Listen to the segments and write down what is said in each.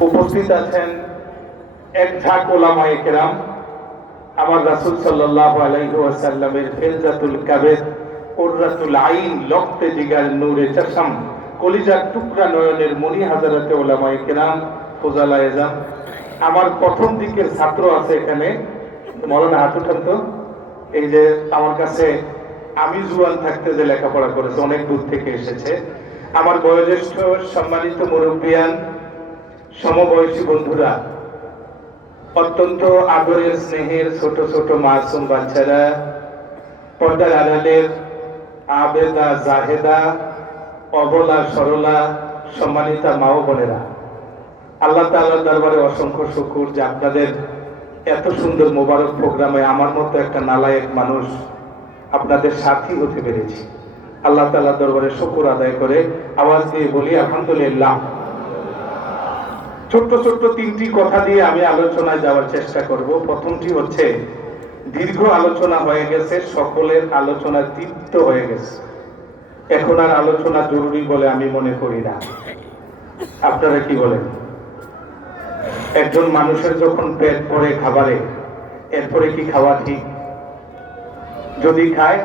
উপস্থিত আছেন এক ঝাঁক ওলামায়ে কেরাম, আমার রাসূল সাল্লাল্লাহু আলাইহি ওয়াসাল্লামের ফেরজাতুল কাবেদ কুররাতুল আইন, লক্তে জিগার নূরে চশম, কলিজার টুকরা নয়নের মনি হাজারাতে ওলামায়ে কেরাম, ফোজালা এজাম। আমার প্রথম দিকের ছাত্র আছে এখানে মরনা হাত উঠান এই যে আমার কাছে আমি জুয়ান থাকতে যে লেখাপড়া করেছে, অনেক দূর থেকে এসেছে। আমার বয়োজ্যেষ্ঠ সম্মানিত মুরব্বিয়ান সমবয়সী বন্ধুরা, অত্যন্ত আদরের স্নেহের ছোট ছোট মাসুম বাচ্চারা, পর্দার আড়ালের আবেদা জাহেদা, অবলা সরলা, সম্মানিতা মা ও বোনেরা, আল্লাহ তাআলার দরবারে অসংখ্য শুকুর যে আপনাদের এত সুন্দর মোবারক প্রোগ্রামে আমার মতো একটা নালায়ক মানুষ আপনাদের সাথী হতে পেরেছি। আল্লাহ তাআলার দরবারে শুকুর আদায় করে আওয়াজ দিয়ে বলি, আলহামদুলিল্লাহ। ছোট্ট ছোট্ট তিনটি কথা দিয়ে আমি আলোচনায় যাওয়ার চেষ্টা করব। প্রথমটি হচ্ছে, দীর্ঘ আলোচনা হয়ে গেছে, সকলের আলোচনা তৃপ্ত হয়ে গেছে। এখন আর আলোচনা জরুরি বলে আমি মনে করি না। আপনারা কি বলেন? একজন মানুষের যখন পেট ভরে খাবারে, এরপরে কি খাওয়া ঠিক? যদি খায়,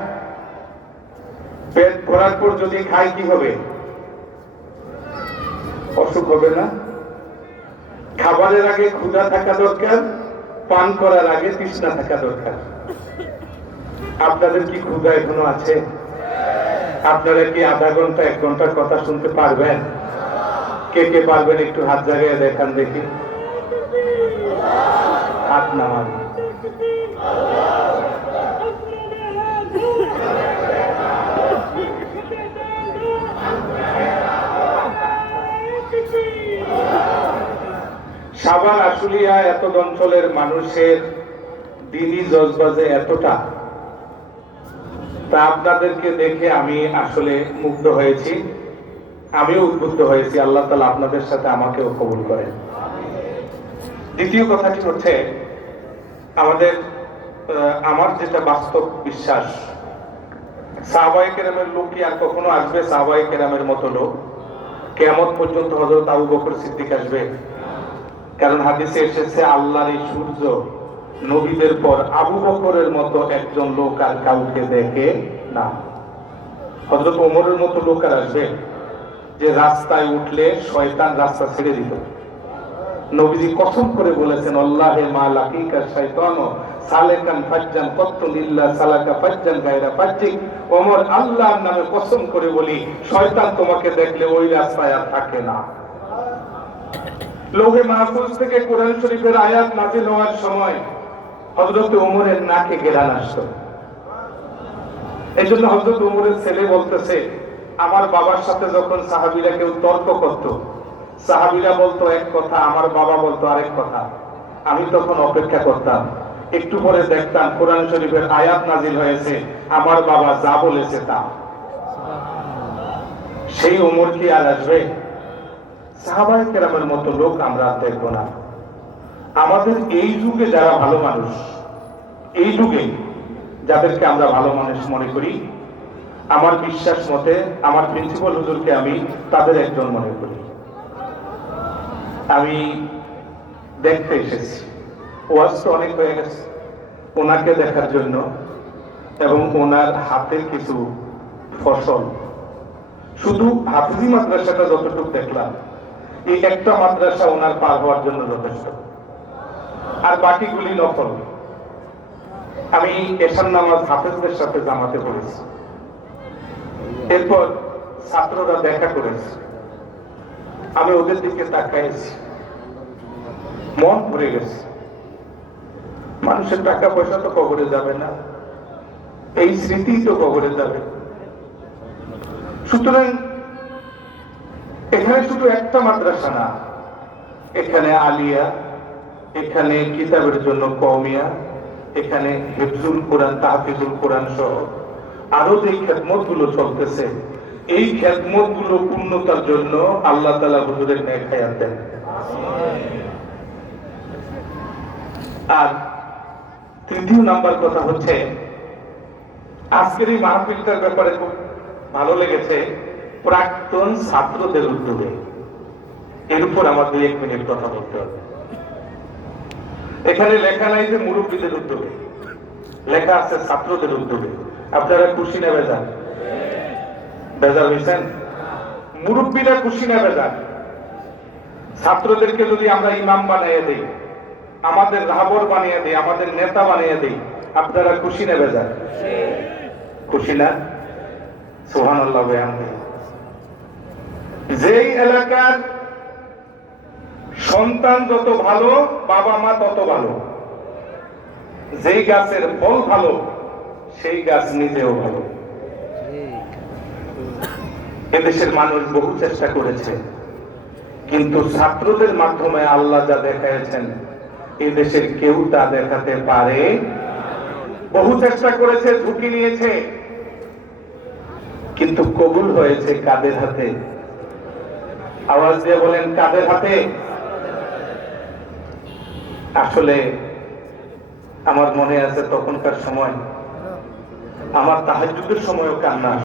পেট ভরার পর যদি খায়, কি হবে? অসুখ হবে না? খাবারের আগে ক্ষুধা থাকা দরকার, পান করার আগে তৃষ্ণা থাকা দরকার। আপনাদের কি ক্ষুধা এখনও আছে? আপনারা কি আধা ঘণ্টা, এক ঘণ্টার কথা শুনতে পারবেন? কে কে পারবেন একটু হাত জাগায় দেখান দেখি। হাত নামান। সাবান আশুলিয়া এত অঞ্চলের মানুষের দিনই জজবাজে এতটা, তা আপনাদেরকে দেখে আমি আসলে মুগ্ধ হয়েছি। আমিও উদ্বুদ্ধ হয়েছি, আল্লাহ তালা আপনাদের সাথে আমাকেও কবুল করেন। দ্বিতীয় কথাটি হচ্ছে, আমাদের আমার যেটা বাস্তব বিশ্বাস সাহবাই কেরামের লোক কি আর কখনো আসবে? সাহবাই কেরামের মতো লোক? কেমন পর্যন্ত হজরত আবু বকর সিদ্দিক আসবে? কারণ হাদিসে এসেছে আল্লাহর এই সূর্য নবীদের পর আবু বকরের মতো একজন লোক আর কাউকে দেখে না। হজরত ওমরের মতো লোক আর আসবে যে রাস্তায় উঠলে শয়তান রাস্তা ছেড়ে দিত। নবীজি কসম করে বলেছেন, আল্লাহে মা লাকিকা শয়তান সালেকান ফাজ্জান, কত্তু লিল্লাহ সালাকা ফাজ্জান গায়রা ফাজ্জিক। ওমর আল্লাহর নামে কসম করে বলি, শয়তান তোমাকে দেখলে ওই রাস্তায় আর থাকে না। লোহে মাহফুজ থেকে কোরআন শরীফের আয়াত নাজিল হওয়ার সময় হজরত ওমরের নাকে গেরান আসতো। এই জন্য হজরত ওমরের ছেলে বলতেছে, আমার বাবার সাথে যখন সাহাবিরা কেউ তর্ক করত, সাহাবিরা বলতো, এক কথা, আমার বাবা বলতো আরেক কথা। আমি তখন অপেক্ষা করতাম, একটু পরে দেখতাম কোরআন শরীফের আয়াত নাজিল হয়েছে, আমার বাবা যা বলেছে তা। সেই ওমর কি আর আসবে? সাহাবায় কেরামের মতো লোক আমরা দেখব না। আমাদের এই যুগে যারা ভালো মানুষ, এই যুগে যাদেরকে আমরা ভালো মানুষ মনে করি, আমার বিশ্বাস মতে, আমার প্রিন্সিপাল হুজুরকে আমি তাদের একজন মনে করি। আমি দেখতে এসেছি। ওয়াজ তো অনেক হয়ে গেছে। ওনাকে দেখার জন্য এবং ওনার হাতের কিছু ফসল। শুধু হাফিজি মাদ্রাসাটা যতটুকু দেখলাম এই একটা মাদ্রাসা, ওনার পার হওয়ার জন্য যথেষ্ট। আর বাকিগুলি নকল। আমি এসার নামাজ হাফেজদের সাথে জামাতে পড়েছি। এরপর ছাত্ররা দেখা করেছে। আমি ওদের দিকে তাকাইছি। মন ভরে গেছে। মানুষের টাকা পয়সা তো কবরে যাবে না। এই স্মৃতি তো কবরে যাবে। সুতরাং এখানে শুধু একটা মাদ্রাসা না, এখানে আলিয়া, এখানে কিতাবের জন্য কমিয়া এখানে হেফজুল কোরআন, তাহফিজুল কোরআন সহ আরও যে খেদমতগুলো চলতেছে, এই খেদমতগুলো পূর্ণতার জন্য আল্লাহ তালা হুজুরের ন্যায় খায়াত দেন। আর তৃতীয় নাম্বার কথা হচ্ছে, আজকের এই মাহফিলটার ব্যাপারে খুব ভালো লেগেছে। প্রাক্তন ছাত্রদের উদ্যোগে। এর উপর আমার দুই এক মিনিট কথা বলতে হবে। এখানে লেখা নাই যে মুরব্বীদের উদ্যোগে। লেখা আছে ছাত্রদের উদ্যোগে। আপনারা খুশি না বেজান বেজার হয়েছেন মুরব্বীরা খুশি না বেজান ছাত্রদেরকে যদি আমরা ইমাম বানিয়ে দিই, আমাদের রাহবর বানিয়ে দিই, আমাদের নেতা বানিয়ে দিই, আপনারা খুশি না বেজান খুশি না? সোহান আল্লাহ যেই এলাকার সন্তান যত ভালো, বাবা মা তত ভালো। যেই গাছের ফল ভালো, সেই গাছ নিজেও ভালো। এদেশের মানুষ বহু চেষ্টা করেছে, কিন্তু ছাত্রদের মাধ্যমে আল্লাহ যা দেখাইছেন এদেশের কেউ তা দেখাতে পারে বহু চেষ্টা করেছে, ঝুঁকি নিয়েছে, কিন্তু কবুল হয়েছে কাদের হাতে? আওয়াজ দিয়ে বলেন, কাদের হাতে? আসলে আমার মনে আছে তখনকার সময়, আমার তাহাজুদের সময়ও কান্না